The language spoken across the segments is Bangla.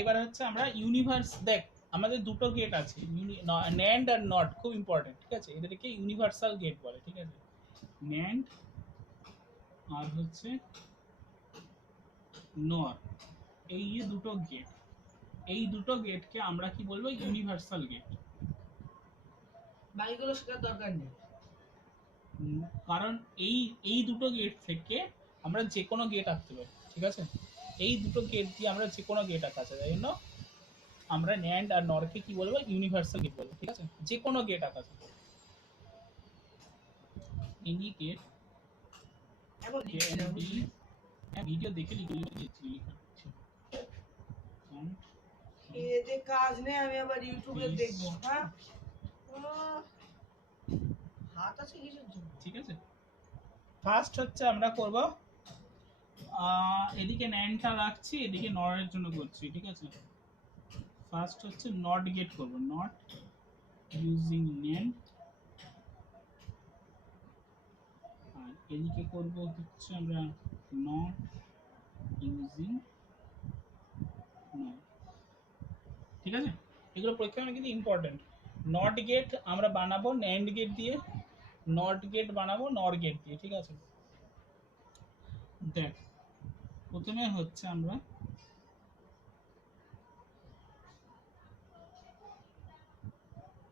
এবার হচ্ছে আমরা ইউনিভার্স দেখ, আমাদের দুটো গেট আছে, ন্যান্ড আর নট, খুব ইম্পর্টেন্ট, ঠিক আছে? এদেরকে ইউনিভার্সাল গেট বলে, ঠিক আছে? ন্যান্ড আর হচ্ছে নর, এই যে দুটো গেট, এই দুটো গেটকে আমরা কি বলবো? Universal gate. বাকিগুলো শেখার দরকার নেই, কারণ এই এই দুটো গেট থেকে আমরা যে কোনো গেট আঁকতে পারি, ঠিক আছে? এই দুটো গেট দিয়ে আমরা যে কোনো গেট আঁকা যায়, তাই জন্য আমরা ন্যান্ড আর নরকে কি বলবো? ইউনিভার্সাল গেট বলবো, ঠিক আছে? যে কোনো গেট আঁকা যায়, এনি গেট এখন ক্যান বি, ভিডিও দেখে লিখেছি। এই যে কাজ নেই, আমি আবার ইউটিউবে দেখবো। হ্যাঁ, হাত আছে কিসের জন্য? ঠিক আছে, ফার্স্ট হচ্ছে আমরা করব, এদিকে ন্যান্ডটা রাখছি, এদিকে নরের জন্য করছি, ঠিক আছে? ফার্স্ট হচ্ছে নট গেট করব, নট ইউজিং ন্যান্ড, আর এদিকে করব হচ্ছে আমরা নট ইউজিং নট, ঠিক আছে? এগুলো পরীক্ষা মানে কিন্তু ইম্পর্টেন্ট। নট গেট আমরা বানাবো ন্যান্ড গেট দিয়ে, নট গেট বানাবো নর গেট দিয়ে, ঠিক আছে? দেখ, প্রথমে হচ্ছে আমরা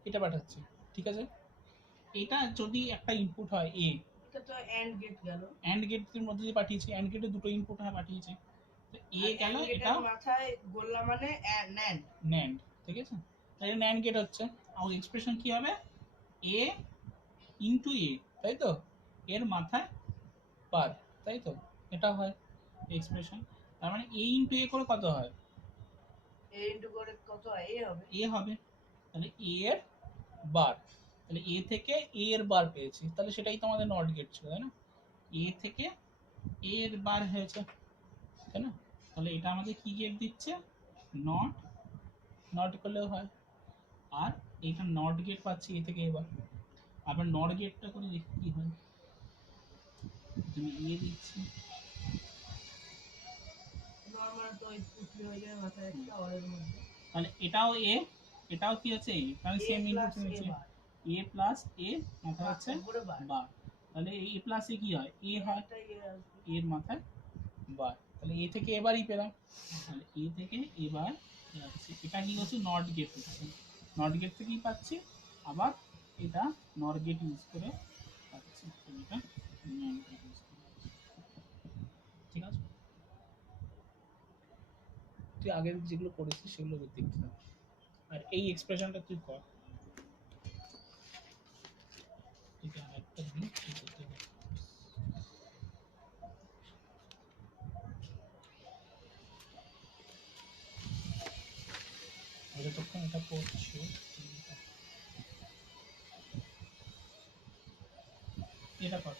এটা পাঠাচ্ছি, ঠিক আছে? এটা যদি একটা ইনপুট হয় এ, এটা তো এন্ড গেট গেল, অ্যান্ড গেটের মধ্যে দিয়ে পাঠিয়েছি, অ্যান্ড গেটে দুটো ইনপুট হয় পাঠিয়েছি, তো এ গেল, এটা মাথায় গোল্লা মানে ন্যান্ড, ন্যান্ড, ঠিক আছে? তাহলে ন্যান্ড গেট হচ্ছে, আর এক্সপ্রেশন কি হবে? এ ইনটু এ, তাই তো? এর মাথায় বার, তাই তো? এটা হয় এক্সপ্রেশন। তার মানে এ ইনটু এ করে কত হয়? এ ইনটু করে কত হয়? এ হবে, এ হবে। তাহলে এ এর বার, তাহলে এ থেকে এ এর বার পেয়েছি, তাহলে সেটাই তো আমাদের নট গেট ছিল, তাই না? এ থেকে এ এর বার হয়েছে, তাই না? তাহলে এটা আমাদের কি গেট দিচ্ছে? নট, নট করলেও হয়। আর এটা নট গেট পাচ্ছি এ থেকে এবার, আবার নট গেটটা করে দেখি কি হয়। তুমি এ দিচ্ছি, নরমাল তো ওই পুটলি হয়ে যায় মাথায় একটা অরের মধ্যে, তাহলে এটাও এ, এটাও কি আছে? এ, কারণ সেম ইনপুট নিয়েছে, এ প্লাস এ মাথায় হচ্ছে বার, তাহলে এ প্লাস এ কি হয়? এ হয়, এর মাথায় বার, তাহলে এ থেকে এবারই পেলাম, তাহলে এ থেকে এবার যাচ্ছে, এটা কি হচ্ছে? নট গেট হচ্ছে, নট গেট থেকেই পাচ্ছি, আবার এটা নর গেট ইউজ করে পাচ্ছি, এটা NAND গেট ইউজ করে পাচ্ছি, ঠিক আছে? তুই আগের যেগুলো করেছিস সেগুলো দেখতে থাক, আর এই এক্সপ্রেশনটা তুই কর, ঠিক আছে? একটা দিন তুই করতে থাক। যতক্ষণ এটা করছি, এটা কর,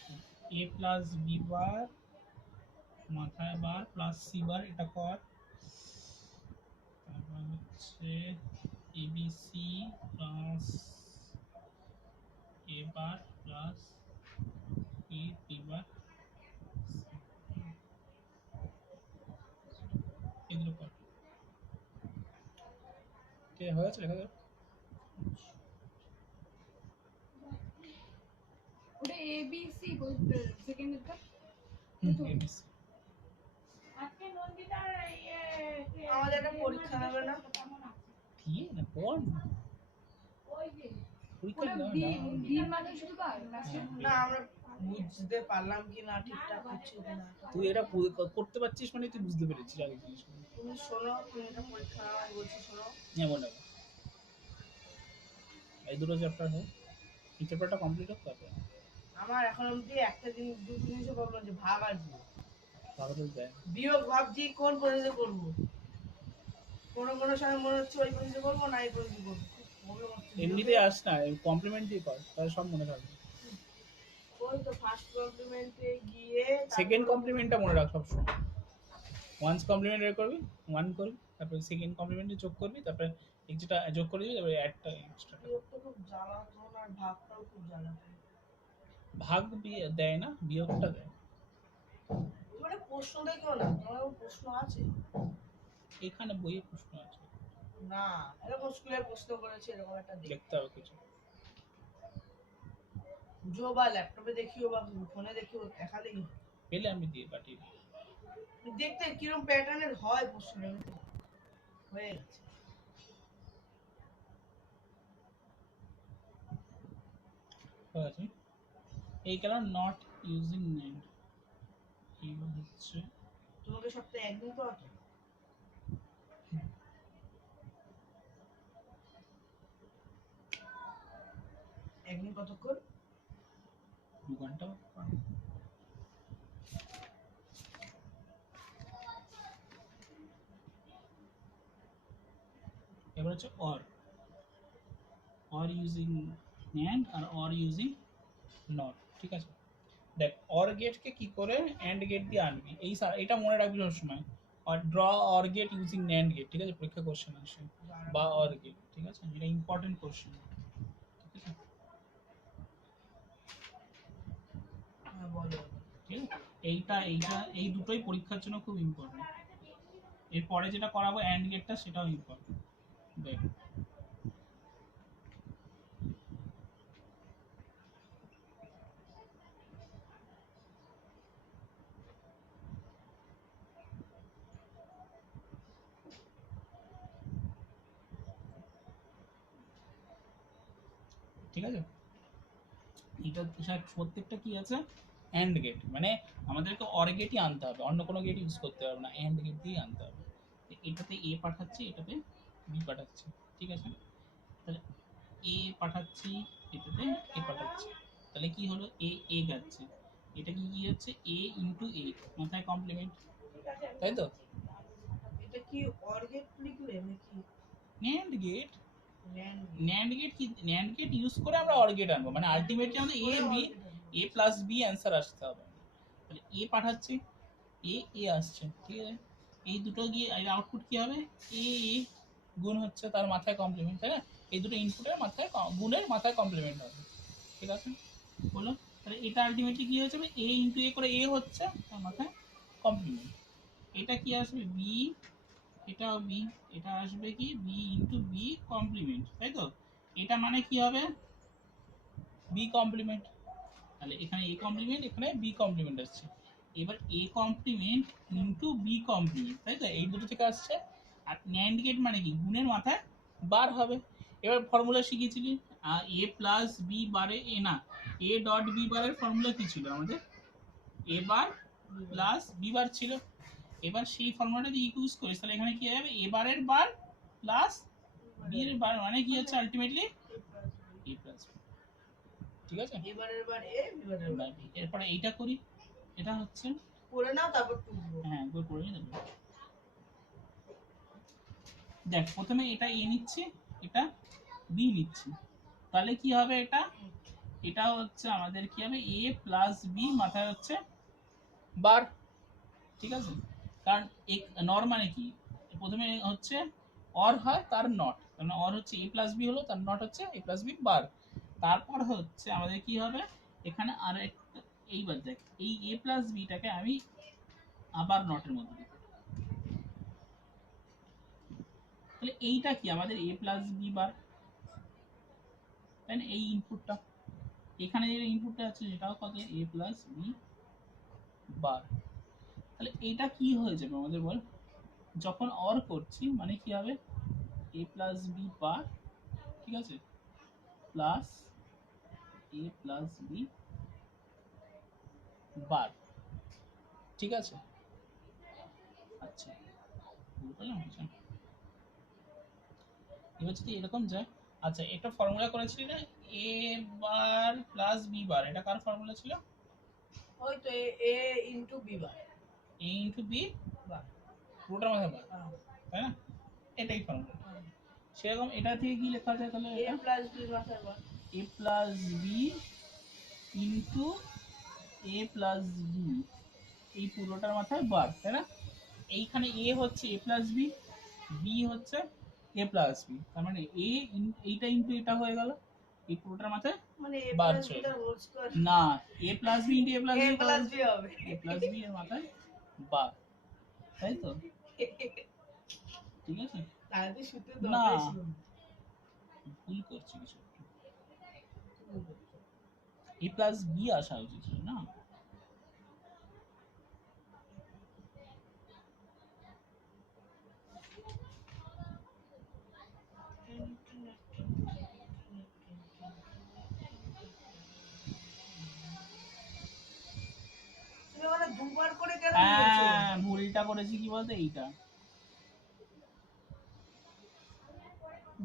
এ প্লাস বি বার মাথায় বার প্লাস সি বার, এটা কর। তারপর হচ্ছে ABC plus A bar plus A B বার, এগুলো কর, ঠিক হয়েছে? লেখা যাবে? ওটা এবিসি বলতে সেকেন্ডটা এবিসি। আমাদের একটা পরীক্ষা হবে না? কি না পড় না, পরীক্ষা ওটা দাও বি না। বি মানে শুধু বার লাস্টে না, আমরা বুঝতে পারলাম কি না ঠিকঠাক হচ্ছে কি না। তুই এটা করতে পারছিস মানে তুই বুঝতে পেরেছিস আগে জিনিসগুলো। তুমি শোনো, তুমি এটা পরীক্ষা নাও, আমি বলছি শোনো। এমন এমন এই দুটো চ্যাপ্টার হোক, এই চ্যাপ্টারটা কমপ্লিট হোক, তারপর আমার এখন অব্দি একটা দিন দুটো জিনিসও প্রবলেম হচ্ছে, ভাগ আর বিয়োগ। তাহলে দেয় বিয়োগ ভাবছি কোন পদ্ধতিতে করবো, কোনো কোনো সময় মনে হচ্ছে ওই পদ্ধতিতে করবো না এই পদ্ধতিতে করবো, প্রবলেম হচ্ছে। এমনিতে আস না, কমপ্লিমেন্ট দিয়ে কর, তাহলে সব মনে থাকবে। ওই তো ফার্স্ট কমপ্লিমেন্টে গিয়ে সেকেন্ড কমপ্লিমেন্টটা মনে রাখ সবসময়, ওয়ান্স কমপ্লিমেন্ট বের করবি, ওয়ান করবি, তারপরে সেকেন্ড কমপ্লিমেন্টে যোগ করবি, তারপরে যেটা যোগ করে দিবি, তারপরে অ্যাডটা এক্সট্রা। বিয়োগটা খুব জ্বালাতো, আর ভাগটাও খুব জ্বালাতো। ভাগ দেয় না, বিয়োগটা দেয়। মানে প্রশ্ন দেখো না, তোমার প্রশ্ন আছে? এখানে বইয়ে প্রশ্ন আছে, না এরকম স্কুলে প্রশ্ন করেছে এরকম একটা দেখতে হবে কিছু। বুঝো বা ল্যাপটপে দেখিও বা ফোনে দেখিও দেখালেই হয়। পেলে আমি দিয়ে পাঠিয়ে দিই। দেখতে কিরকম প্যাটার্নের হয় প্রশ্ন হয়ে গেছে। ঠিক আছে, এই গেল নট ইউজিং নেন্ড। এইবার হচ্ছে তোমাকে সপ্তাহে একদিন তো আছে, একদিন কতক্ষণ? 2 ঘন্টা। এবার হচ্ছে অর ইউজিং NAND আর অর ইউজিং নট। ঠিক আছে, দেখ অর গেটকে কি করে অ্যান্ড গেট দিয়ে আনবি, এটা মনে রাখবি সবসময়। আর draw OR gate using NAND gate, ঠিক আছে, পরীক্ষা কোশ্চেন আসে, বা অর গেট, ঠিক আছে, এটা ইম্পর্টেন্ট কোশ্চেন। ঠিক আছে, হ্যাঁ বলো। ঠিক আছে, এই দুটোই পরীক্ষার জন্য খুব ইম্পর্টেন্ট। এরপরে যেটা করাবো অ্যান্ড গেটটা, সেটাও ইম্পর্টেন্ট। দেখ ঠিক আছে, এটা প্রত্যেকটা কি আছে অ্যান্ড গেট, মানে আমাদেরকে অর গেটই আনতে হবে, অন্য কোনো গেট ইউজ করতে হবে না, অ্যান্ড গেট দিয়েই আনতে হবে। এটাতে এ পাঠাচ্ছি, এটাতে বি পাঠাচ্ছি, ঠিক আছে, তাহলে এ পাঠাচ্ছি, এটাতে এ পাঠাচ্ছি, তাহলে কি হলো এ যাচ্ছে, এটা কি কি হচ্ছে এ ইন্টু এ, মাথায় কমপ্লিমেন্ট, তাই তো। এটা কি অর গেট লিখলে নাকি NAND gate, NAND NAND gate কি, ন্যান্ড গেট ইউজ করে আমরা অর গেট আনবো, মানে আলটিমেটলি আমাদের এ প্লাস বি অ্যান্সার আসতে হবে। তাহলে এ পাঠাচ্ছি, এ আসছে, ঠিক আছে, এই দুটো গিয়ে এর আউটপুট কি হবে, এ গুণ হচ্ছে তার মাথায় কমপ্লিমেন্ট, তাই না, এই দুটো ইনপুটের মাথায় গুণের মাথায় কমপ্লিমেন্ট হবে, ঠিক আছে, বলো। তাহলে এটা আলটিমেটলি কি হয়ে যাবে, এ ইন্টু এ করে এ হচ্ছে তার মাথায় কমপ্লিমেন্ট, এটা কি আসবে বি, এটাও বি, এটা আসবে কি বি ইন্টু বি কমপ্লিমেন্ট, তাই তো, এটা মানে কি হবে বি কমপ্লিমেন্ট, তাহলে এখানে এ কমপ্লিমেন্ট, এখানে বি কমপ্লিমেন্ট আসছে, এবার A complement into B complement, তাই তো, এই দুটো থেকে আসছে। আর ন্যান্ড গেট মানে কি গুণের মাথায় বার হবে। এবার ফর্মুলা শিখেছিলি এ প্লাস বি বারে এ না, এ ডট বি বারের ফর্মুলা কি ছিল আমাদের, এ বার প্লাস বি বার ছিল। এবার সেই ফর্মুলাটা যদি ইউজ করিস তাহলে এখানে কি হবে, এ বারের বার প্লাস বি এর বার, মানে কি হচ্ছে আলটিমেটলি এ প্লাস বি, ঠিক আছে। এবারের বার এ বিবারের বার বি। এরপরে এইটা করি, এটা হচ্ছে করে নাও তারপর তুলবো। হ্যাঁ একবার করে নিয়ে যাবে। দেখ প্রথমে এটা এ নিচ্ছি, এটা বি নিচ্ছি, তাহলে কি হবে এটা, এটা হচ্ছে আমাদের কি হবে এ প্লাস বি মাথায় হচ্ছে বার, ঠিক আছে, কারণ নর মানে কি, প্রথমে হচ্ছে অর হয় তার নট, কারণ অর হচ্ছে এ প্লাস বি হলো, তার নট হচ্ছে এ প্লাস বি বার, তারপর হচ্ছে আমাদের কি হবে এখানে আর একটা, এইবার দেখ এই এ প্লাস বিটাকে আমি আবার নটের মধ্যে দিই, তাহলে এইটা কি আমাদের এ প্লাস বি বার, তাই না, এই ইনপুটটা এখানে যে ইনপুটটা আছে সেটাও কত এ প্লাস বি বার, তাহলে এইটা কি হয়ে যাবে আমাদের বল, যখন অর করছি মানে কি হবে এ প্লাস বি বার, ঠিক আছে, প্লাস এ প্লাস বি বার, ঠিক আছে। আচ্ছা বুঝলাম, এবার যদি এরকম যায়, আচ্ছা এটা ফর্মুলা করেছিলি না এ বার প্লাস বি বার, এটা কার ফর্মুলা ছিল, ওই তো এ ইনটু বি বার এ ইন্টু বি বার। পুরোটার মাথায় বার, তাই না, এটাই ফর্মুলা। সেরকম এটা থেকে কি লেখা যায় তাহলে, এ প্লাস বি মাথায় বার এ প্লাস বি ইন্টু এ প্লাস বি, এই পুরোটার মাথায় বার, তাই না, এইখানে এ হচ্ছে এ প্লাস বি, বি হচ্ছে এ প্লাস বি, তার মানে এইটা ইন্টু এটা হয়ে গেল, এই পুরোটার মাথায় মানে এ বার প্লাস বি চলে তার হোল স্কয়ার না, এ plus B into A plus A B plus B হবে এ প্লাস বি এর মাথায় বার, তাই তো, ঠিক আছে, তাহলে তো সূত্রের না দরকারই ছিল না। ভুল করছি কিছু একটা। a প্লাস বি আসা উচিত ছিল না। তুমি মানে দুবার করে কেন নিয়েছো? হ্যাঁ, ভুলটা করেছি কি বলতো, এইটা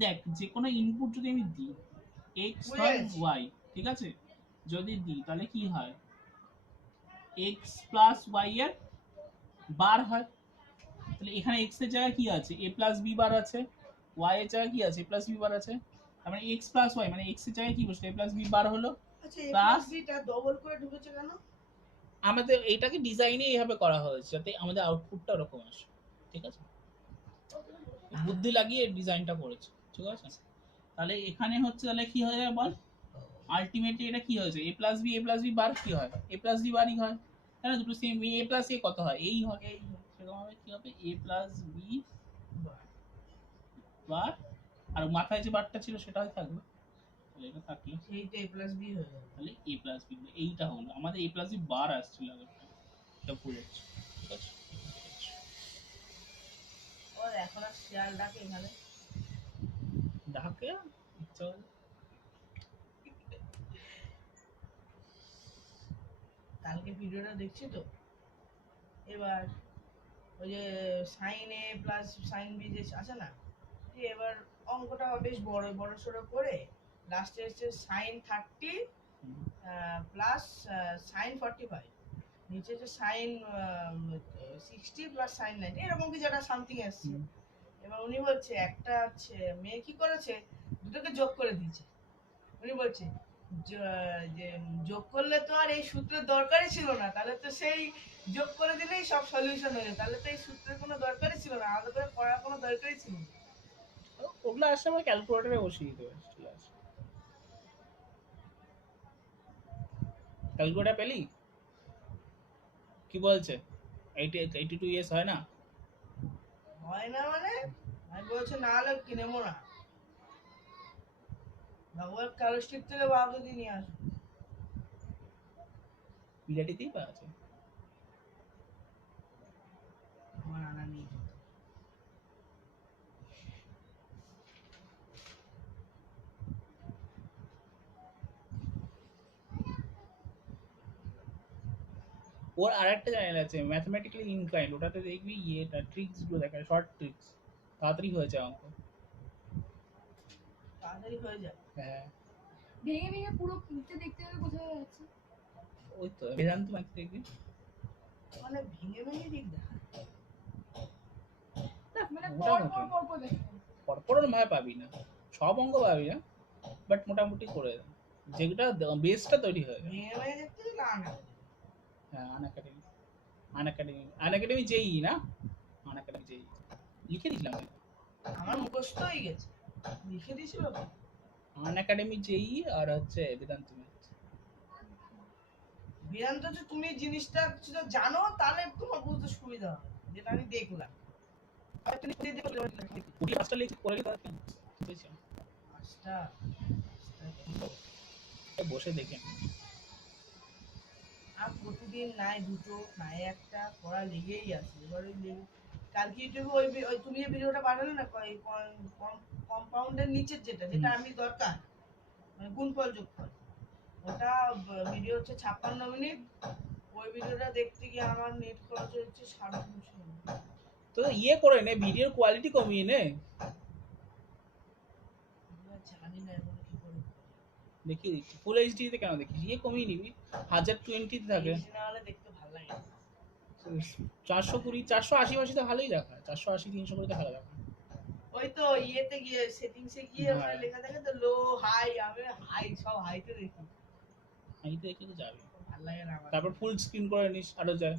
দেখ, যে কোনো ইনপুট যদি আমি দিই, এক্স বুঝে হয় গেছি। ওয়াই, ঠিক আছে, যদি দিই তাহলে কি হয়, এক্স প্লাস ওয়াই এর বার হয়। তাহলে এখানে এক্স এর জায়গায় কি আছে, এ প্লাস বি বার আছে, ওয়াই এর জায়গায় কি আছে, এ প্লাস বি বার আছে। তার মানে এক্স প্লাস ওয়াই মানে এক্স এর জায়গায় কি বসলো, এ প্লাস বি বার হলো। আচ্ছা a প্লাস plus b টা ডবল করে ঢুকেছে কেন? আমাদের এইটাকে ডিজাইনে এইভাবে করা হয়েছে যাতে আমাদের আউটপুটটা ওরকম আসে, ঠিক আছে, বুদ্ধি লাগিয়ে ডিজাইনটা করেছে, ঠিক আছে। তাহলে এখানে হচ্ছে, তাহলে কি হয়ে যাবে বল, আলটিমেটলি এটা কি হয়েছে, এ প্লাস বি বার কি হয়, এ প্লাস বি বারই হয়, তাই না, দুটো সেম, এ প্লাস এ কত হয়, এই হয়, এই সেরকম ভাবে কি হবে, এ প্লাস বি বার, আর মাথায় যে বারটা ছিল সেটাই থাকবে, তাহলে এটা থাকলো, সেইটা a plus b হয়ে যাবে। তাহলে এ প্লাস বি, এইটা হলো আমাদের এ প্লাস বি বার আসছিল আগেরটা, এটা ভুল হচ্ছে, ঠিক আছে। ওর এখন আর শিয়াল ডাকে এখানে। ডাকে ইচ্ছা হলে। কালকে ভিডিওটা দেখছি তো, এবার ওই যে সাইন এ প্লাস সাইন বি যে আছে না, যে এবার অঙ্কটা বেশ বড় বড় সড়ো করে লাস্টে এসছে সাইন 30 প্লাস সাইন 45, নিচে যে সাইন 60 প্লাস সাইন 90, এরকম কিছু একটা সামথিং এসছে। এবার উনি বলছে একটা হচ্ছে মেয়ে কি করেছে, দুটোকে যোগ করে দিয়েছে। উনি বলছে যে যোগ করলে তো আর এই সূত্রের দরকারই ছিল না, তাহলে তো সেই যোগ করে দিলেই সব সলিউশন হয়ে যেত, তাহলে তো এই সূত্রের কোনো দরকারই ছিল না, আলাদা করে পড়ার কোনো দরকারই ছিল না। ওগুলো আসলে আমরা ক্যালকুলেটরে বসিয়ে দিতে পারি, ঠিক আছে। ক্যালকুলেটর পেলি কি বলছে, 82 ইয়েস হয় না, হয় না মানে, আমি বলছি না হলে কিনেবো না, ভগবান ক্যালোস্টিক থেকে বার করে নিয়ে আসবো। বিরাটিতেই পাওয়া আছে। আমার আনা নেই। ওর আরেকটা চ্যানেল আছে ম্যাথমেটিক্যালি ইনক্লাইন্ড, ওটাতে দেখবি ইয়েটা ট্রিক্স গুলো দেখায়, শর্ট ট্রিক্স, তাড়াতাড়ি হয়ে যায় অঙ্ক। তাড়াতাড়ি হয়ে যায়। হ্যাঁ, ভেঙে ভেঙে পুরো দেখতে দেখতে বোঝা যাচ্ছে। ওই তো বেদান্ত ম্যাথ দেখবি, মানে ভেঙে ভেঙে ঠিক দেখা। মানে পর মোটামুটি পর পর পর দেখতে। পরপরন ভাবে পাবি না, সব অঙ্ক পাবি না, বাট মোটামুটি করে দেয়, যেটা বেসটা তৈরি হয়ে যায়। ভেঙে ভেঙে দেখতে গেলে আনা। হ্যাঁ, আনএকাডেমি যেই না, আনএকাডেমি যেই লিখে দিয়েছিলাম আমি। আমার মুখস্থ হয়ে গেছে, লিখে দিয়েছিল তো। আনএকাডেমি যেই আর হচ্ছে বেদান্ত ম্যাথ। বেদান্ত যে তুমি জিনিসটা সেটা জানো, তাহলে তোমার বুঝতে সুবিধা হবে, যেটা আমি দেখলাম। পুরো পাঁচটা লিখে করে লিখে বুঝেছি, পাঁচটা বসে দেখে আর প্রতিদিন নাই দুটো নাই একটা পড়া লেগেই আছে। এবার ওই কালকে ইউটিউবে ওই তুমি যে ভিডিওটা বানালে না, কম্পাউন্ডের নিচের যেটা যেটা আমি দরকার, মানে গুণফল যোগফল, ওটা ভিডিও হচ্ছে 56 মিনিট। ওই ভিডিওটা দেখতে গিয়ে আমার নেট খরচ হচ্ছে 350। তো ইয়ে করে নে, ভিডিওর কোয়ালিটি কমিয়ে নে, জানি না এখন কি করে। দেখিয়ে দিচ্ছি ফুল এইচডি তে, কেন দেখিস, ইয়ে কমিয়ে নিবি, 1020 তে থাকে, HD না হলে দেখতে ভালো লাগে না। 420 480 তো ভালোই দেখায়, 480 300 করে তো ভালো দেখায়। ওই তো ইয়েতে গিয়ে সেটিংসে গিয়ে ওখানে হ্যাঁ। লেখা থাকে তো লো হাই, আমি হাই সব হাইতে দেখি, আমি তো দেখে তো যাবে, ভালো লাগে না আমার। তারপর ফুল স্ক্রিন করে নিস, আরো যায়,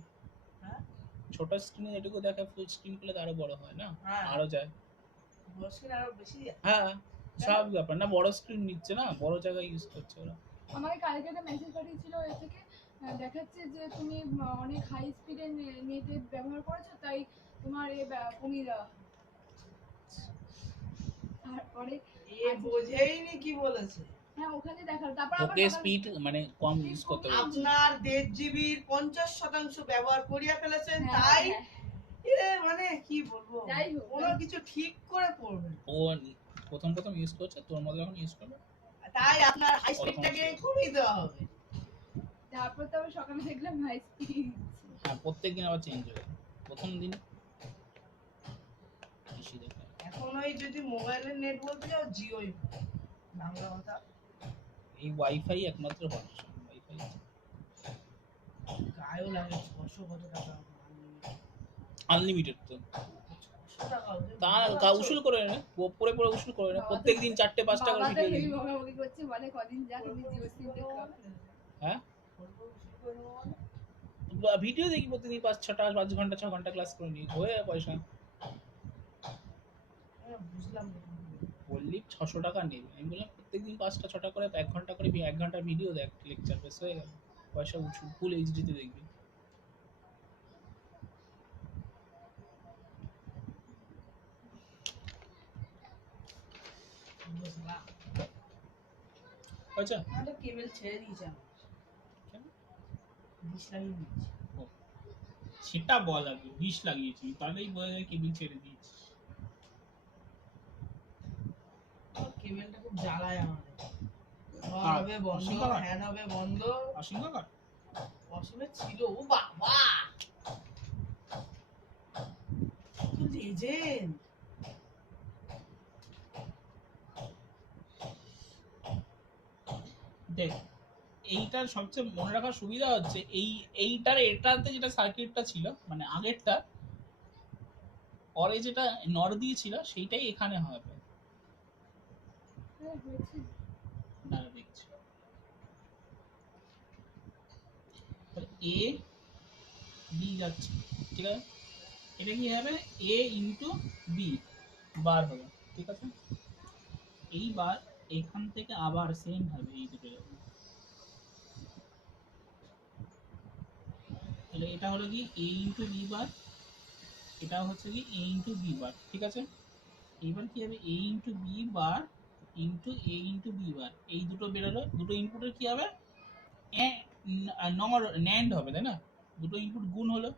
হ্যাঁ ছোট স্ক্রিনে যেটুকু দেখায় ফুল স্ক্রিন করলে তো আরো বড় হয় না, হ্যাঁ, আরো যায়। বসে আরো বেশি যায়। হ্যাঁ, সব ব্যাপার না, বড় স্ক্রিন নিচ্ছে না, বড় জায়গায় ইউজ করছে ওরা। আমাকে কালকে একটা মেসেজ পাঠিয়েছিল এ থেকে, দেখাচ্ছে যে তুমি অনেক হাই স্পিডে নেট ব্যবহার করেছো, তাই তোমার কমিয়ে দেওয়া হবে। তারপরে এ বোঝেইনি কি বলেছে। হ্যাঁ ওখানে দেখালো, তারপর আবার ওকে সকালে স্পিড মানে কম ইউজ করতে বলছে। আপনার 1.5 জিবির 50% ব্যবহার করিয়া ফেলেছেন, হ্যাঁ, তাই হ্যাঁ, মানে কি বলবো, যাই হোক, কোনো কিছু ঠিক করে পড়বেন। ও প্রথম প্রথম ইউজ করছে, তোর মধ্যে যখন ইউজ করবে তাই আপনার হাই স্পিডটাকে কমিয়ে দেওয়া হবে। তারপর তো আবার সকালে দেখলাম হাই স্পিড। হ্যাঁ প্রত্যেকদিন আবার চেঞ্জ হয়ে যায়, প্রথম দিন বেশি দেখা যায়। এখন ওই যদি মোবাইলের নেট বলতে যাও, জিওই বাংলা কথা। এই ওয়াইফাই একমাত্র ভরসা, ওয়াইফাই গায়েও লাগে 600 কত টাকা, আনলিমিটেড তো। 600 টাকা ওদের তা উসুল করে না, পরে পরে উসুল করে না, প্রত্যেকদিন 4টে 5টা করে বাবা তো ভিডিও হেভি দেখি। বকাবকি করছে, বলে কদিন যা তুমি জিও সিমটা হ্যাঁ ভিডিও দেখি প্রতিদিন 5 ঘন্টা 6 ঘন্টা ক্লাস করে নি, হয়ে পয়সা বুঝলাম না। বললি 600 টাকা নেবে, আমি বললাম প্রত্যেকদিন 5টা 6টা করে 1 ঘন্টা করে 1 ঘন্টার ভিডিও দেখ, লেকচার বেশ হয়ে গেল, পয়সা উঠুন, ফুল এইচডিতে দেখবি। বুঝলাম। আচ্ছা আমি কেবল ছেড়ে দিয়েছি, আমার কেন? ডিশ লাগিয়ে দিয়েছি। ও, সেটা বল আগে, ডিশ লাগিয়েছি তাহলেই বোঝা যায় কেবিল ছেড়ে দিয়েছি। কেবলটা খুব জ্বালায় আমাদের, আর হবে বন্ধ, অসীমটা কাট। ফ্যান হবে বন্ধ। অসীমটা কাট। অসীমের ছিল, ও বাবা কি লেজেন্ড। দেখ এইটার সবচেয়ে মনে রাখার সুবিধা হচ্ছে এটাতে যেটা সার্কিটটা ছিল মানে আগেরটা, পরে যেটা নর দিয়েছিল সেইটাই এখানে হবে। হয়েছে। দাঁড়া দেখছি, এ বি যাচ্ছে, ঠিক আছে, এটা কি হবে এ ইন্টু বি বার হবে, ঠিক আছে। এইবার এখান থেকে আবার সেম হবে, এই দুটো যাবে, তাহলে এটা হলো কি এ ইন্টু বি বার, এটা হচ্ছে কি এ ইন্টু বি বার, ঠিক আছে। এইবার কি হবে এ ইন্টু বি বার ইন্টু এ ইন্টু বি বার, এই দুটো বেরোলো, দুটো ইনপুটের কি হবে ন্যান্ড হবে, তাই না, দুটো ইনপুট গুণ হলো,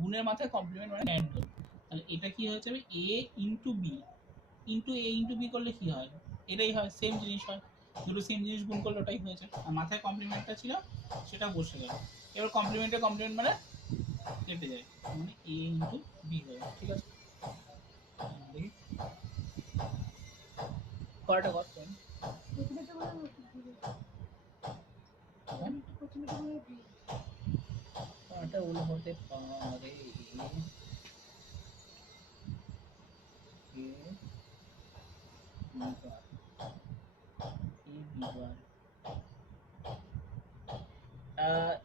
গুণের মাথায় কমপ্লিমেন্ট মানে ন্যান্ড হলো, তাহলে এটা কি হয়ে যাবে এ ইন্টু বি ইন্টু এ ইন্টু বি করলে কি হয়, এটাই হয়, সেম জিনিস হয়, দুটো সেম জিনিস গুণ করলে ওটাই হয়েছে, আর মাথায় কমপ্লিমেন্টটা ছিল সেটা বসে গেল। এবার কমপ্লিমেন্ট মানে কেটে যায়, মানে এ ইন্টু বি হয়ে, ঠিক আছে। দেখি কয়টা করতে প্রথমে তো মনে হয় প্রথমে তো মনে হয় কয়টা উল হতে পারে,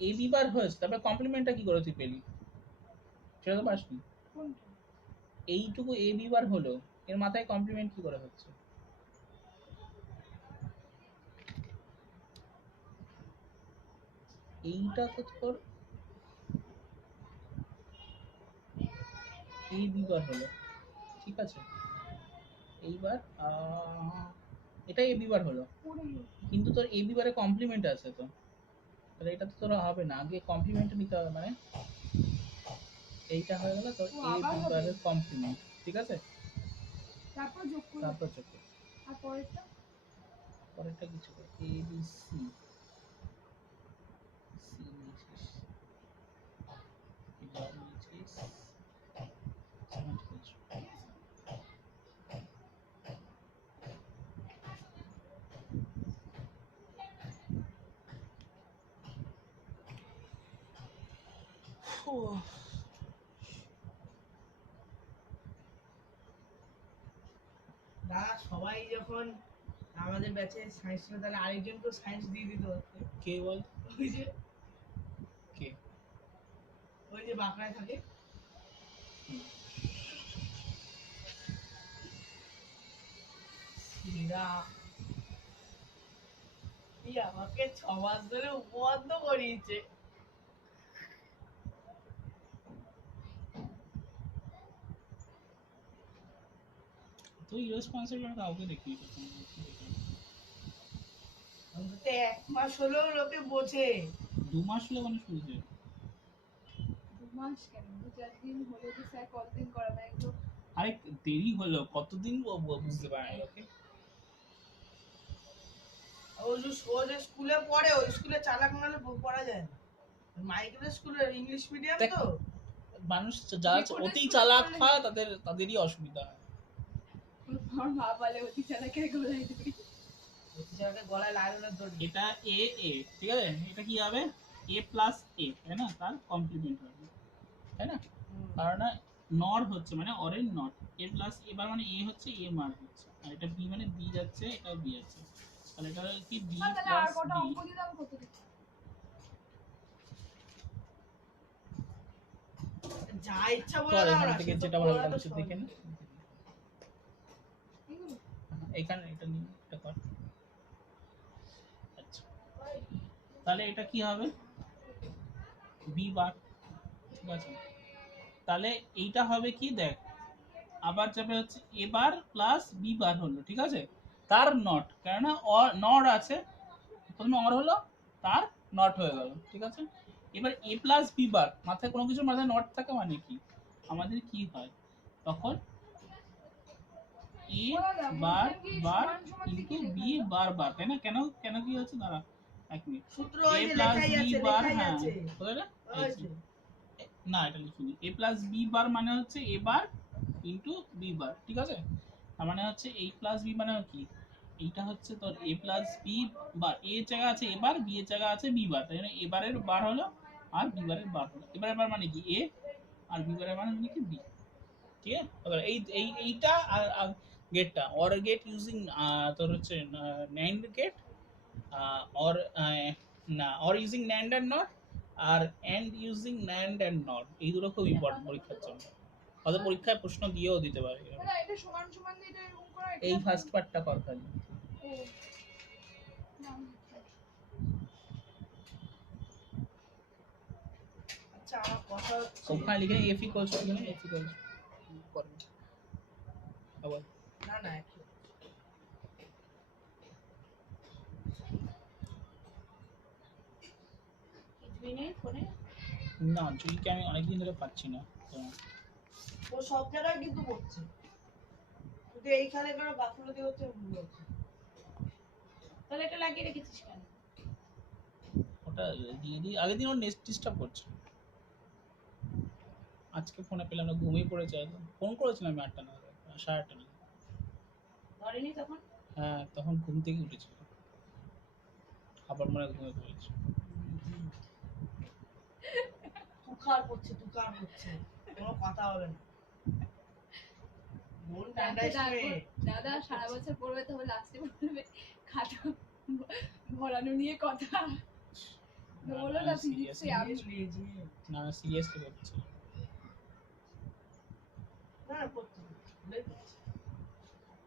এ বি বার হয়েছে, তারপরে কমপ্লিমেন্টটা কি করে তুই পেলি, সেটা তো পাসনি। কোনটা এইটুকু এ বি বার হলো, এর মাথায় কমপ্লিমেন্ট কি করে হচ্ছে, এইটা তো তোর এ বি বার হলো, ঠিক আছে। এইবার এটা এ বি বার হলো, পড়ে গেল। কিন্তু তোর এ বি বারে কমপ্লিমেন্ট আছে তো, তাহলে এটা তো তোরা হবে না, আগে কমপ্লিমেন্ট নিতে হবে, মানে এইটা হয়ে গেল তোর ও এ আবার বি হবে, বারের কমপ্লিমেন্ট, ঠিক আছে। তারপর যোগ করে তারপর চোখ আর পরেরটা পরেরটা কিছু এ বি সি, সি নিয়েছিস, এটা নিয়েছিস, সেভেন ঠিক আছে। দাদা সবাই যখন আমাদের ব্যাচে সায়েন্স ছিল, তাহলে আরেকজনকে সায়েন্স দিয়ে দিত। কে বল, ওই যে কে, ওই যে বাঁকড়ায় থাকে, সিরা এই আমাকে 6 মাস ধরে উপবদ্ধ করিয়েছে। তো ইরেসপন্সিবল কাউকে দেখিনি কখনো। অন্তত 1 মাস হলেও লোকে বোঝে। 2 মাস হলে মানুষ বুঝে। 2 মাস কেন, 2-4 দিন হলে যে স্যার কতদিন করাবে একটু। আরে দেরি হলো কতদিন বুঝতে পারে না লোকে। ও যে স্কুলে পড়ে, ওই স্কুলে চালাক না হলে পড়া যায় না। মাইকেল স্কুলের ইংলিশ মিডিয়াম দেখ, তো। মানুষ যারা অতি চালাক হয় তাদেরই অসুবিধা হয়। আমার মা বলে অতি চালাকের গলায় দড়ি। অতি চালাকের গলায় লাইনের দড়ি। এটা এ এ ঠিক আছে, এটা কি হবে এ প্লাস এ, তাই না, তার কমপ্লিমেন্ট হবে, তাই না? কারণ নর হচ্ছে মানে অরের নট, এ প্লাস এবার মানে এ হচ্ছে এ মার হচ্ছে, আর এটা বি মানে বি যাচ্ছে, এটাও বি আছে, তাহলে এটা কি বি তাহলে আর প্লাস কটা বি। অঙ্ক দিতাম কত দিতাম? যা ইচ্ছা বলে চল দাও এখান না, থেকে সে তো যেটা ভালো বলা তো লাগছে সহজ। দেখে নে। এগুলো? এখানে এটা নিয়ে এটা কর। আচ্ছা, তাহলে এটা কি হবে বি বার, ঠিক আছে। তাহলে এইটা হবে কি দেখ, আবার যাবে হচ্ছে এ বার প্লাস বি বার হলো, ঠিক আছে, তার নট, কেননা নট আছে, প্রথমে অর হলো তার নট হয়ে গেল, ঠিক আছে। এবার এ প্লাস বি বার, মাথায় কোনো কিছু মাথায় নট থাকে মানে কি আমাদের কি হয় তখন এ বার বার ইনটু বি বার বার, তাই না? কেন কেন কি হচ্ছে দাঁড়া এক মিনিট, সূত্র এ ওই যে প্লাস লেখাই বি আছে, বার, লেখাই হ্যাঁ আছে। কোথায় রে? ওই এই যে। যে। না এটা লিখিনি, এ প্লাস বি বার মানে হচ্ছে এ বার ইনটু বি বার, ঠিক আছে। তার মানে হচ্ছে এই প্লাস বি মানে কি, এইটা হচ্ছে তোর এ প্লাস বি বার, এ এর জায়গা আছে এ বার, বি এর জায়গা আছে বি বার, তাই জন্য এ বারের বার হলো আর বি বারের বার হলো। এবারের বার মানে কি এ, আর বি বারের বার মানে কি বি, ঠিক আছে। এবার এইটা আর গেটটা অর গেট ইউজিং তোর হচ্ছে NAND গেট অর না OR using NAND and NOT, আর AND using NAND and NOT, এই দুটো খুব ইম্পর্টেন্ট পরীক্ষার জন্য, হয়তো পরীক্ষায় প্রশ্ন দিয়েও দিতে পারে। তাহলে এটা সমান সমান দিয়ে এটা এরকম করা, এটা এই ফার্স্ট পার্টটা কর খালি। ও না, আচ্ছা, আমার কথা হচ্ছে ওখানে লিখে এফ ইকুয়ালস টু মানে এফ ইকুয়ালস করবে আবার না না একই। কিছুই নেই ফোনে। না জুইকে আমি অনেকদিন ধরে পাচ্ছি না তো। ও সব জায়গায় কিন্তু করছে, কিন্তু এইখানে কোনো গাফলতি হচ্ছে, ভুল হচ্ছে। তাহলে এটা লাগিয়ে রেখেছিস কেন? ওটা দিয়ে দিই, আগের দিন ওর নেট ডিস্টার্ব করছে, আজকে ফোনে পেলাম না, ঘুমিয়ে পড়েছে, ফোন করেছিলাম আমি 8টা নাগাদ, 8:30 নাগাদ। ধরেনি তখন? হ্যাঁ তখন ঘুম থেকে উঠেছিল, আবার মনে হয় ঘুমিয়ে পড়েছে। তুকার করছে, কোনো কথা হবে না। বোন প্যান্ডাইজ করে। দাদা সারা বছর পড়বে, তবে লাস্টে বলবে খাতা ভরানো নিয়ে কথা বলো না, ফিজিক্সে আমি না সিরিয়াসলি বলছি, না না করতে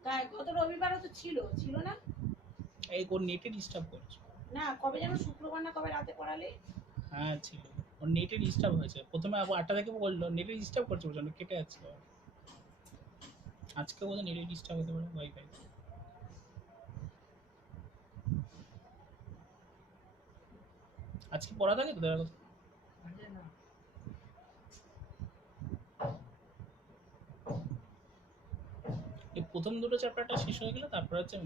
তাই গত রবিবারও তো ছিল না? এই কোন নেটে ডিস্টার্ব করছে। না কবে যেন শুক্রবার না কবে রাতে পড়ালে? হ্যাঁ ছিল, ওর নেটে ডিস্টার্ব হয়েছে, প্রথমে আবার 8টা থেকে বললো নেটে ডিস্টার্ব করছে, প্রচন্ড কেটে যাচ্ছে, আজকে বোধহয় নেটে ডিস্টার্ব হতে পারে ওয়াইফাই। আজকে পড়া থাকে তো তোদের কথা? না। এই প্রথম দুটো চ্যাপ্টারটা শেষ হয়ে গেলে তারপর হচ্ছে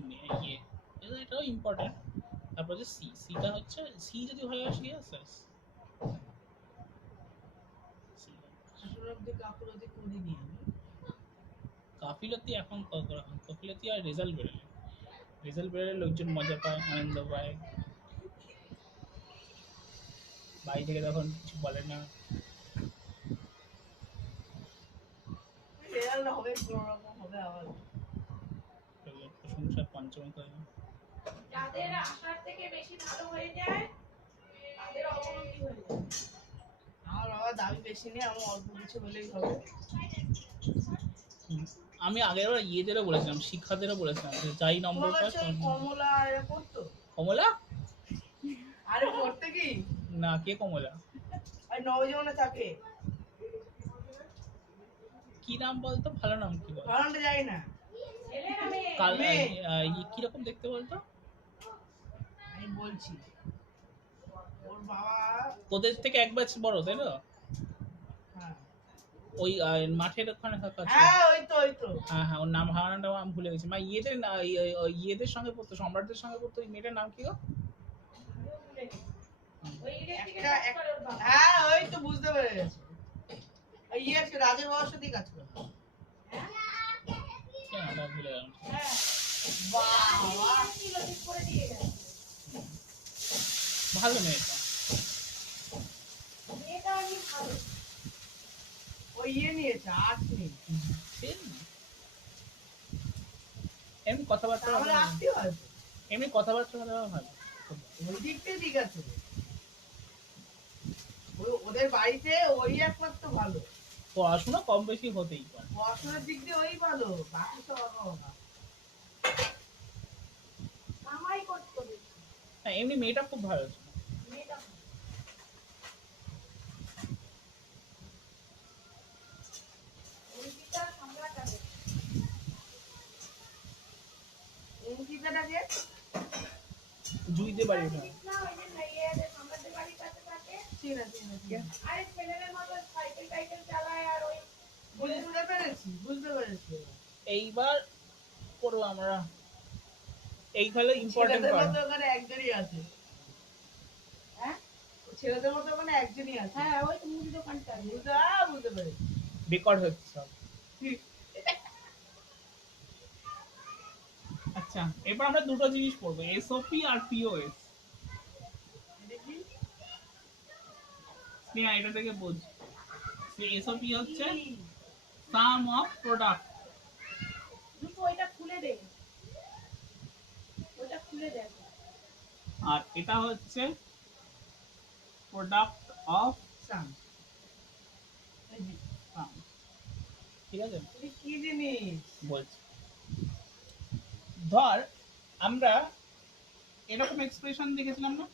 ইয়ে, এটাও ইম্পর্টেন্ট, তারপর হচ্ছে সিটা হচ্ছে সি যদি ভালো আসে শেষ। আসলে অব্দি গাফলতি করিনি আমি। গাফিলতি এখন করা হয়, গাফিলতি আর রেজাল্ট বেরোলে লোকজন মজা পায়, আনন্দ পায়, বাড়ি থেকে তখন কিছু বলে না। রেজাল্ট হবে কোনো রকম হবে আবার। প্রশংসার পঞ্চমী করে যাদের আশার থেকে বেশি ভালো হয়ে যায় তাদের অবনতি হয়ে যায়। আমার বাবা দাবি বেশি নেই, আমার অল্প কিছু হলেই হবে। আমি আগের বার ইয়েদেরও বলেছিলাম, শিক্ষাদেরও বলেছিলাম যে যাই নম্বর তোমার পায় কাছে ওই কমলা এরা পড়তো? কমলা আরে পড়তে কি? না, কে কমলা? আর নবজীবনে থাকে। কি নাম বলতো, ভালো নাম কি বল? কারণটা জানি না। কি রকম দেখতে বলতো? আমি বলছি ওর বাবা তোদের থেকে এক ব্যাচ বড়, তাই না? হ্যাঁ ওই মাঠের ওখানে থাকা ছিল। হ্যাঁ ওই তো হ্যাঁ হ্যাঁ, ওর নাম হারানোটাও আমি ভুলে গেছি। ইয়েদের ইয়েদের সঙ্গে পড়তো, সম্রাটদের সঙ্গে পড়তো, ওই মেয়েটার নাম কি গো? ওই ইলেকট্রিকের একটা কাজ করে ওর বাবা। হ্যাঁ ওই তো বুঝতে পেরে গেছি ওই আছে রাজের বাবার সাথেই কাজ করে কেন ওটা ভুলে গেলাম। হ্যাঁ বাবা ছিল ঠিক করে দিয়ে গেছে। ভালো মেয়েটা। মেয়েটা আমি ভালো। ওই নিয়েছে আর্টস নিয়ে এমনি কথাবার্তা তাহলে আত্মীয় হয় তো। এমনি কথাবার্তা ভালো। ওই দিক থেকে ঠিক আছে ওদের বাড়িতে ওই একমাত্র ভালো পড়াশোনা কম বেশি হতেই পারে। পড়াশোনার দিক দিয়ে ওই ভালো বাকি তো বাবা কামাই করতে বেশি। হ্যাঁ, এমনি মেয়েটা খুব ভালো ছিল। মেয়েটা অঙ্কিতা সম্রাট আছে। অঙ্কিতাটাকে জুইদের বাড়ি ওটা। না ওই যে মেয়েদের সম্রাটের বাড়ির কাছে থাকে। চিনা আরে ছেলেদের মতো সাইকেল টাইকেল চালায় আর ওই বুঝতে পেরেছি এইবার পড়বো আমরা। এইখানে ইম্পর্টেন্ট ছেলেদের পার্ট। মতো ওখানে একজনই আছে হ্যাঁ ছেলেদের মতো ওখানে একজনই আছে হ্যাঁ ওই তো মুদি দোকানটা বুঝতে পেরেছি রেকর্ড হচ্ছে সব। আচ্ছা, এবার আমরা দুটো জিনিস পড়বো, এসওপি আর পিওএস। দেখি স্নেহা এটা থেকে বোঝ। এসওপি হচ্ছে সাম অফ প্রোডাক্ট, দুটো ওইটা খুলে দে ওইটা খুলে দে আর এটা হচ্ছে প্রোডাক্ট অফ সাম সাম। ঠিক আছে, কি জিনিস বলছি। ধর আমরা এরকম এক্সপ্রেশন দেখেছিলাম না,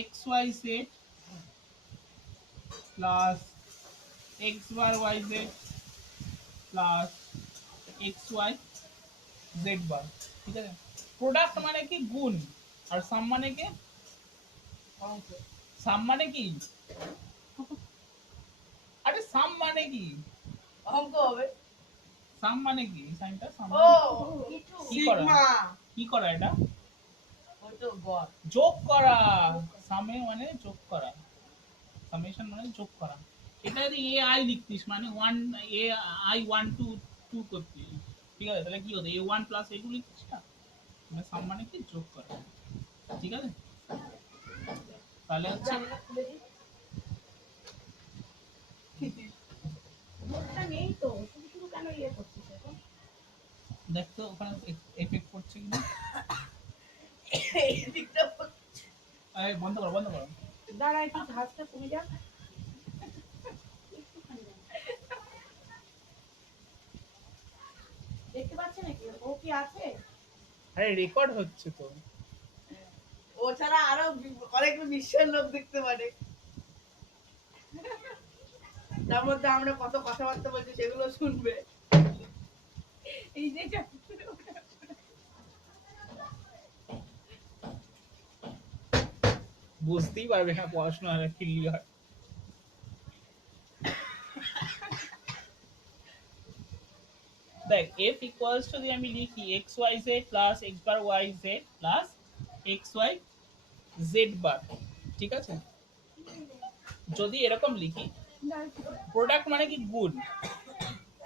X Y Z plus X bar Y Z plus X Y Z bar. ঠিক আছে, প্রোডাক্ট মানে কি গুণ, আর সাম মানে কি অঙ্ক সাম মানে কি, আরে সাম মানে কি, অঙ্ক হবে সাম মানে কি, সাইনটা সাম ও কিছু কি করা, সিগমা কি করা, এটা ওই তো গড যোগ করা। সামে মানে যোগ করা, সামেশন মানে যোগ করা। এটা যদি এ আই লিখতিস মানে one A I one two two করতিস, ঠিক আছে, তাহলে কি হতো, A one plus A two লিখতিস না, মানে সাম মানে কি যোগ করা। ঠিক আছে, তাহলে হচ্ছে জানলা খুলে দি মোটটা নেই তো শুধু শুধু কেন ইয়ে করছিস এখন দেখতো ওখানে এফেক্ট করছে কিনা। এই দিকটা আরে বন্ধ করো, বন্ধ করো। দাঁড়া একটু ঘাসটা কমে যাক একটুখানি দাঁড়া। দেখতে পাচ্ছে নাকি ও কি আছে আরে রেকর্ড হচ্ছে তো। ও ছাড়া আরো অনেক বিশ্বের লোক দেখতে পারে তার মধ্যে আমরা কত কথাবার্তা বলছি সেগুলো শুনবে এই যে বুঝতেই পারবে না পড়াশোনা কিনলি হয়। দেখ f ইকুয়ালস টু যদি আমি লিখি x y z plus x বার y z plus x y z বার, ঠিক আছে, যদি এরকম লিখি প্রোডাক্ট মানে কি গুণ,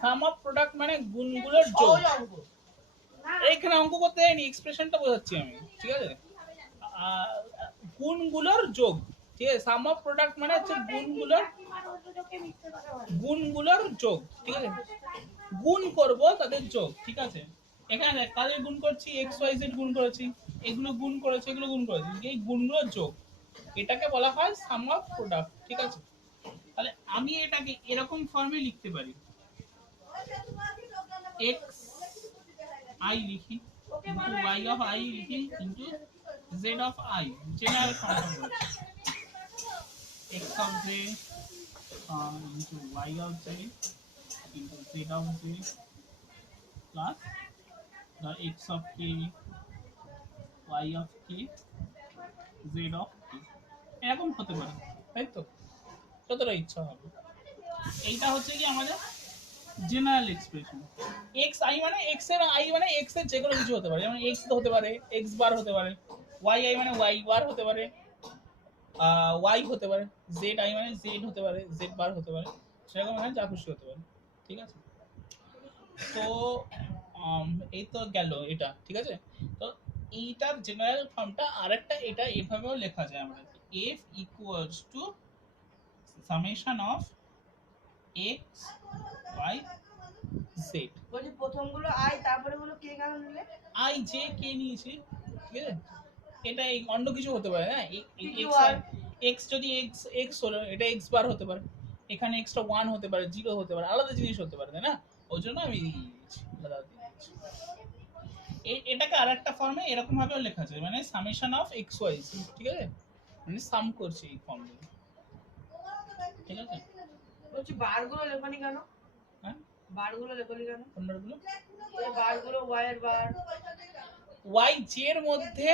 সাম অফ প্রোডাক্ট মানে গুণগুলোর যোগ। সহজ অঙ্ক না এইখানে অঙ্ক করতে যাইনি, এক্সপ্রেশনটা বোঝাচ্ছি আমি, ঠিক আছে, গুণগুলোর যোগ। ঠিক আছে, সাম অফ প্রোডাক্ট মানে হচ্ছে গুণগুলোর গুণগুলোর যোগ। ঠিক আছে, গুণ করব তাদের যোগ। ঠিক আছে, এখানে দেখ কাদের গুণ করছি, এক্স ওয়াই জেড গুণ করেছি, এগুলো গুণ করেছি, এগুলো গুণ করেছি, এই গুণগুলোর যোগ, এটাকে বলা হয় সাম অফ প্রোডাক্ট। ঠিক আছে, তাহলে আমি এটাকে এরকম ফর্মে লিখতে পারি, এক্স আই লিখি ইন্টু ওয়াই অফ আই লিখি into Z of I, general form বলছি, X of J into Y of J into Z of J plus the x of k, y of k, z of k এরকম হতে পারে, তাই তো? যতটা ইচ্ছা হবে। এইটা হচ্ছে কি আমাদের জেনারেল এক্সপ্রেশন। x i মানে x এর i মানে x এর যে কোনো কিছু হতে পারে, যেমন x হতে পারে, x বার হতে পারে, y i মানে y বার হতে পারে, y হতে পারে, z i মানে z হতে পারে, z বার হতে পারে, সেরকম এখানে যা খুশি হতে পারে, ঠিক আছে? তো এই তো গেল এটা, ঠিক আছে? তো এইটার জেনারেল ফর্মটা আরেকটা এটা এভাবেও লেখা যায় আমরা, f equals to summation of x y z। বলছি প্রথমগুলো আই তারপরে হলো কে কেন নিলে? i j k নিয়েছি, ঠিক আছে? এটা অন্য কিছু হতে পারে, হ্যাঁ x যদি x হলো, এটা x বার হতে পারে, এখানে এক্সট্রা 1 হতে পারে, 0 হতে পারে, আলাদা জিনিস হতে পারে, তাই না? ওই জন্য আমি আলাদা দিয়েছি। এটাকে আরেকটা ফর্মে এরকম ভাবেও লেখা যায়, মানে summation of x y z, ঠিক আছে? মানে সাম করছি এই ফর্মগুলো, ঠিক আছে? বলছি বারগুলো লেখনি কেন? হ্যাঁ, বারগুলো লেখনি কেন? কোন বারগুলো? এই বারগুলো y এর বার। y j এর মধ্যে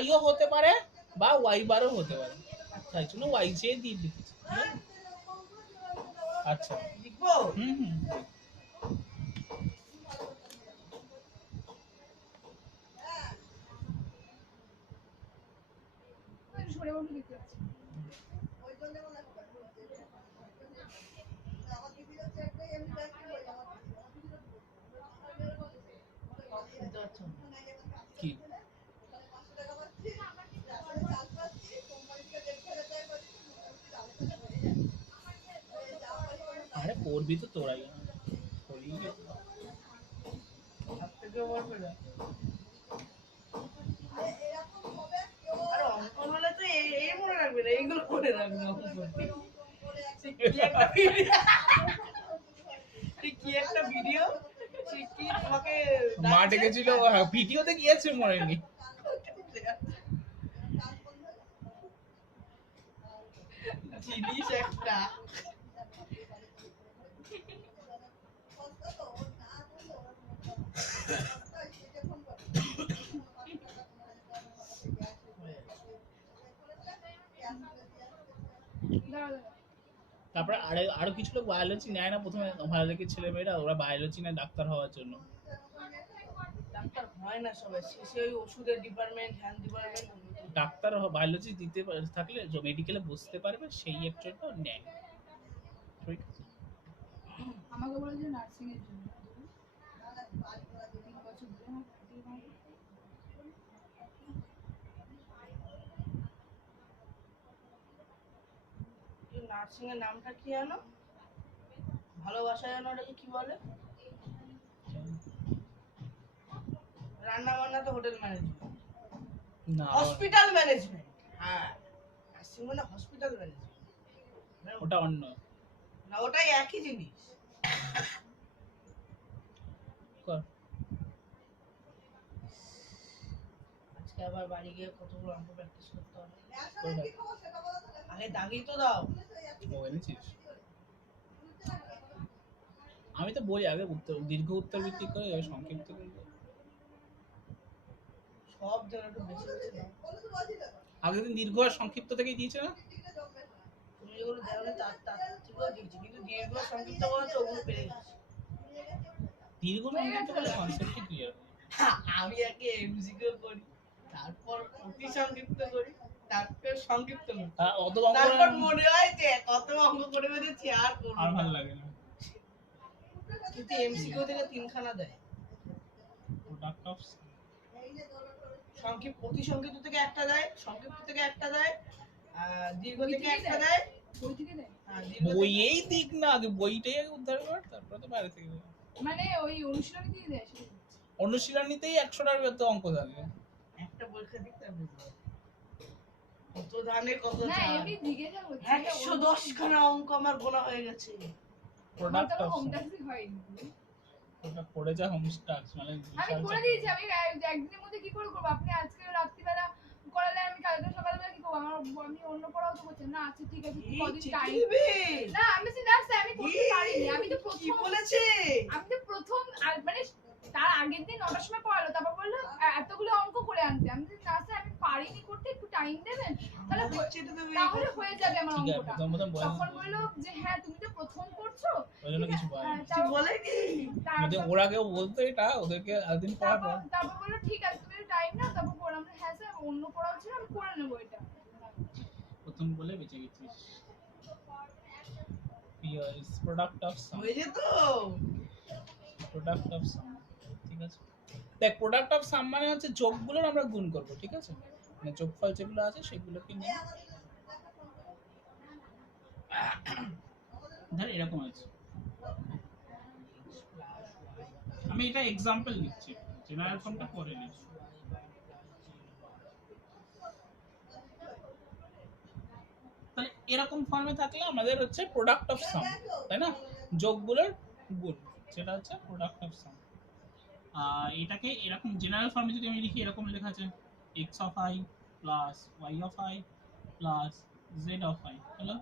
y ও হতে পারে বা y বারও হতে পারে, তাই জন্য y j দিয়ে লিখেছি, ঠিক আছে? আচ্ছা, লিখবো? হুম। সরে বসে দেখতে পাচ্ছি। বুঝতে পারছো না? কি আরে পড়বি তো তোরাই, পড়ি সব থেকে বলবে না। আরে অঙ্কন হলে তো এই মনে রাখবে না, এইগুলো মনে রাখবে না। সে কি একটা ভিডিও, কি একটা ভিডিও, সে কি তোমাকে মা ডেকেছিল, ভিডিওতে গিয়েছে মনে নেই। জিনিস একটা তারপরে আরো কিছু লোক বায়োলজি নেয় না প্রথমে, ভালো লেগে ছেলেমেয়েরা ওরা বায়োলজি নেয় ডাক্তার হওয়ার জন্য। ডাক্তার হয় না সবাই, শেষে ওই ওষুধের department, hand department. Doctor biology দিতে থাকলে মেডিকেলে বসতে পারবে, সেই এর জন্য নেয়, ঠিক আছে? আমাকে বলেছে নার্সিং এর জন্য 3 বছর ধরে আমার কাটিয়ে মারবে। এই নার্সিং এর নামটা কি জানো? ভালোবাসা জানো ওটাকে কি বলে? রান্না বান্না তো হোটেল ম্যানেজমেন্ট, না হসপিটাল ম্যানেজমেন্ট। হ্যাঁ, নার্সিং মানে হসপিটাল ম্যানেজমেন্ট, ওটা অন্য। না ওটাই একই জিনিস। আজকে আবার বাড়ি গিয়ে কতগুলো অঙ্ক প্র্যাকটিস করতে হবে। আগে দাগি তো দাও। ও এনেছিস? আমি তো বই আগে উত্তর দীর্ঘ উত্তর ভিত্তিক করে সংক্ষিপ্ত করে সব জায়গায় একটু বেশি বেশি দাও। আগের দিন দীর্ঘ আর সংক্ষিপ্ত থেকেই দিয়েছে না? তুমি যেগুলো দেওয়া তার থেকেও দিয়েছি, কিন্তু দীর্ঘ সংক্ষিপ্ত বলতে ওগুলো পেরে গেছি। দীর্ঘ সংক্ষিপ্ত করলে কনসেপ্টই ক্লিয়ার। আমি আগে এমসিকিউ করি, তারপর অতি সংক্ষিপ্ত করি, তারপর সংক্ষিপ্ত করি, অত অঙ্ক তারপর মনে হয় যে কত অঙ্ক করে ফেলেছি আর করব আর না। ভালো লাগে না। কিন্তু এমসিকিউ থেকে 3 খানা দেয়। প্রোডাক্ট অফ সংক্ষিপ্ত, অতি সংক্ষিপ্ত থেকে একটা দেয়, সংক্ষিপ্ত থেকে একটা দেয়, দীর্ঘ থেকে একটা দেয়। বই থেকে দেয় বইয়েই দিক না, আগে বইটাই আগে উদ্ধার কর, তারপরে তো বাইরে থেকে দেবে। মানে ওই অনুশীলনী দিয়ে দেয় সেটা? অনুশীলনীতেই 100টার বেশি অঙ্ক থাকে। একটা পরীক্ষা দিতে হবে কত ধানে কত না চাল। এমনি জিজ্ঞাসা করছি 110 খানা অঙ্ক আমার গোনা হয়ে গেছে। প্রোডাক্ট অফ হোম টাস্ক হয়নি। ওটা পড়ে যা হোম টাস্ক মানে আমি করে দিয়েছি, আমি একদিনের মধ্যে কি করে করবো? আপনি আজকে রাত্রিবেলা করালে আমি কালকে সকালবেলা কি করবো? আমি অন্য পড়াও তো করছি না। আচ্ছা ঠিক আছে, এই কদিন চিঠি টাইম দিবে? না আমি নার্স, আমি করতে পারিনি। আমি তো কি প্রথম বলেছে? আমি তো প্রথম মানে তার আগের দিন 9টার সময় পড়ালো, আনতে। আমি বলছি, না স্যার আমি পারিনি করতে, একটু টাইম দেবেন, তাহলে দিচ্ছি তো তুমি তাহলে হয়ে যাবে আমার ঠিক আছে অঙ্কটা। প্রথম প্রথম বলে তখন বললো যে হ্যাঁ তুমি তো প্রথম করছো, ওই জন্য কিছু বলে হ্যাঁ, কিছু বলেনি। যদি তারপর ওরা কেউ বলতো এটা ওদেরকে একদিন পড়ার পর তারপর বললো ঠিক আছে তুমি টাইম নাও, তারপর পড়লাম। হ্যাঁ স্যার অন্য পড়াও ছিল, আমি করে নেবো এটা। প্রথম বলে বেঁচে গেছিস ইজ প্রোডাক্ট অফ সাম হয়ে যেত। প্রোডাক্ট অফ সাম ঠিক আছে দেখ প্রোডাক্ট অফ সাম মানে হচ্ছে যোগগুলোর আমরা গুণ করব ঠিক আছে মানে যোগফল যেগুলো আছে সেগুলোকে নিয়ে ধর এরকম আছে আমি এটা এক্সাম্পল দিচ্ছি জেনারেল ফর্মটা পরে নিচ্ছি তাহলে এরকম ফর্মে থাকলে আমাদের হচ্ছে প্রোডাক্ট অফ সাম তাই না যোগগুলোর গুণ সেটা হচ্ছে প্রোডাক্ট অফ সাম এটাকে এরকম জেনারেল ফর্মে যদি আমি লিখি এরকম লেখা আছে x of I plus y of I plus z of I হলো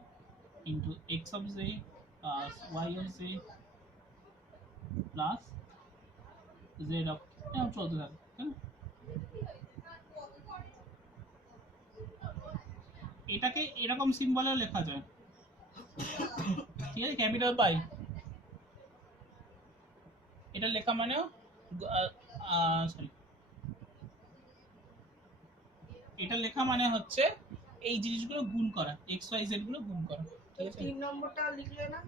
into x of z plus y of z plus z of এরকম চলতে থাকে তাই না এটাকে এরকম সিম্বলেও লেখা যায় ঠিক আছে ক্যাপিটাল পাই এটা লেখা মানেও সরি এটা লেখা মানে হচ্ছে এই জিনিসগুলো গুণ করা এক্স ওয়াই জেড গুলো গুণ করা ঠিক আছে 3 নম্বরটা লিখলে না?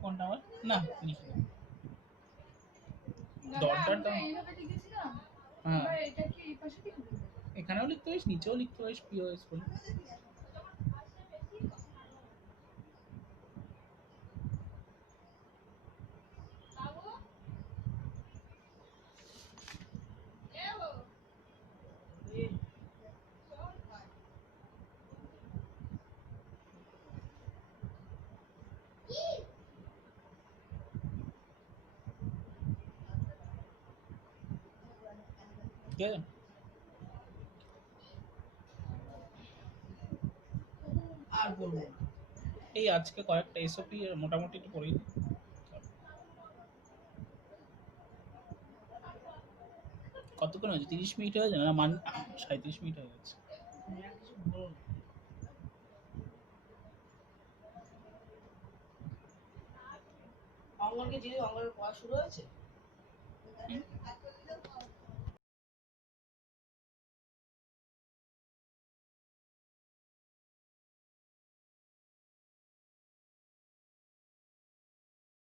কোনটা আমার না লিখি না। দাদা দরকার আমি তো দাও। এইভাবে লিখেছিলাম, হ্যাঁ এবার এটা কি এই পাশে লিখবো? এখানেও লিখতে পারিস নিচেও লিখতে পারিস পিওএস বলে ঠিক আছে আর বলবো না। এই আজকে কয়েকটা এসওপি মোটামুটি একটু পড়েই নি। কতক্ষণ হয়েছে 30 মিনিট হয়ে যায় না 37 মিনিট হয়ে গেছে তুমি আর কিছু বলো না। অঙ্গনকে জিজ্ঞেস অঙ্গনের পড়া শুরু হয়েছে?